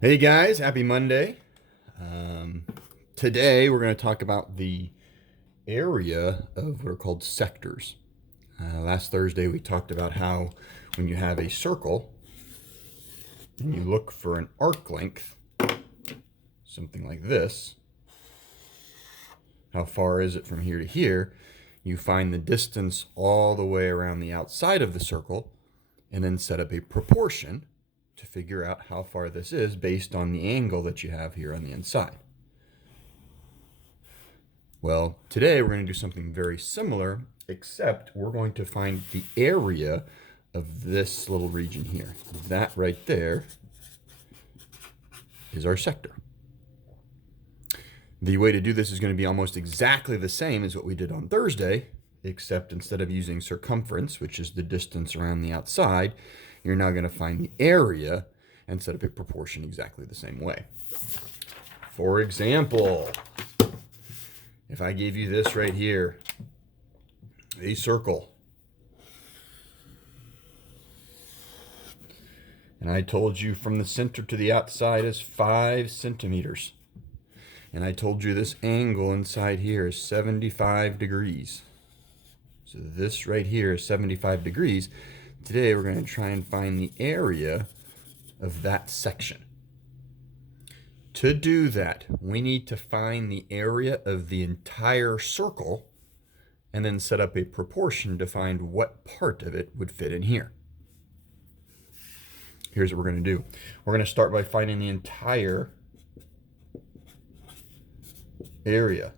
Hey guys, happy Monday. Today we're going to talk about the area of what are called sectors. Last Thursday we talked about how when you have a circle and you look for an arc length, something like this, how far is it from here to here? You find the distance all the way around the outside of the circle and then set up a proportion to figure out how far this is based on the angle that you have here on the inside. Well, today we're going to do something very similar, except we're going to find the area of this little region here. That right there is our sector. The way to do this is going to be almost exactly the same as what we did on Thursday, except instead of using circumference, which is the distance around the outside, you're now going to find the area and set up a proportion exactly the same way. For example, if I gave you this right here, a circle, and I told you from the center to the outside is 5 centimeters, and I told you this angle inside here is 75 degrees. So this right here is 75 degrees. Today we're going to try and find the area of that section. To do that, we need to find the area of the entire circle and then set up a proportion to find what part of it would fit in here. Here's what we're going to do. We're going to start by finding the entire area.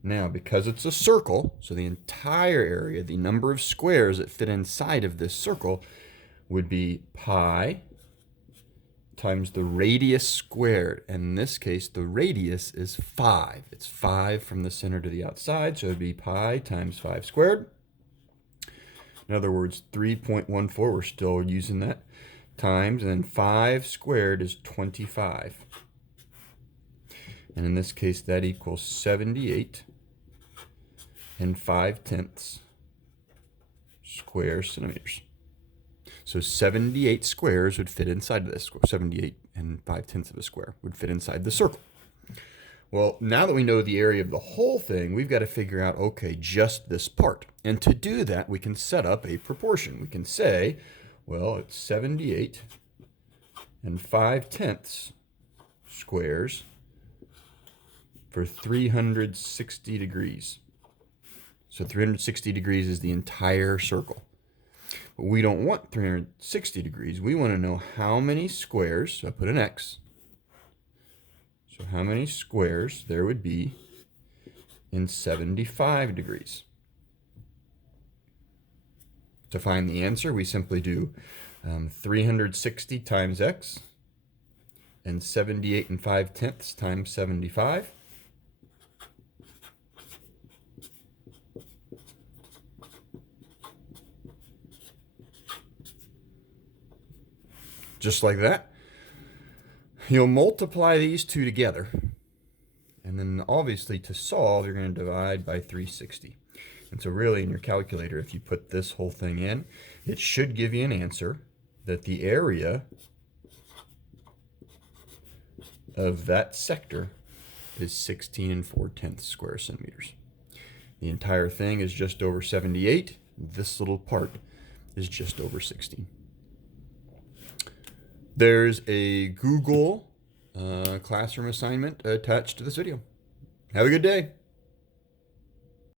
Now, because it's a circle, so the entire area, the number of squares that fit inside of this circle would be pi times the radius squared. And in this case, the radius is 5. It's 5 from the center to the outside, so it would be pi times 5 squared. In other words, 3.14, we're still using that, times, and then 5 squared is 25. And in this case, that equals 78 and 5/10 square centimeters. So 78 squares would fit inside of this. 78 and 5/10 of a square would fit inside the circle. Well, now that we know the area of the whole thing, we've got to figure out, okay, just this part. And to do that, we can set up a proportion. We can say, well, it's 78 and 5/10 squares for 360 degrees. So 360 degrees is the entire circle. But we don't want 360 degrees. We want to know how many squares, so I put an X. So how many squares there would be in 75 degrees. To find the answer, we simply do 360 times X and 78 and 5/10 times 75. Just like that. You'll multiply these two together. And then obviously to solve, you're going to divide by 360. And so really in your calculator, if you put this whole thing in, it should give you an answer that the area of that sector is 16 and 4/10 square centimeters. The entire thing is just over 78. This little part is just over 16. There's a Google classroom assignment attached to this video. Have a good day.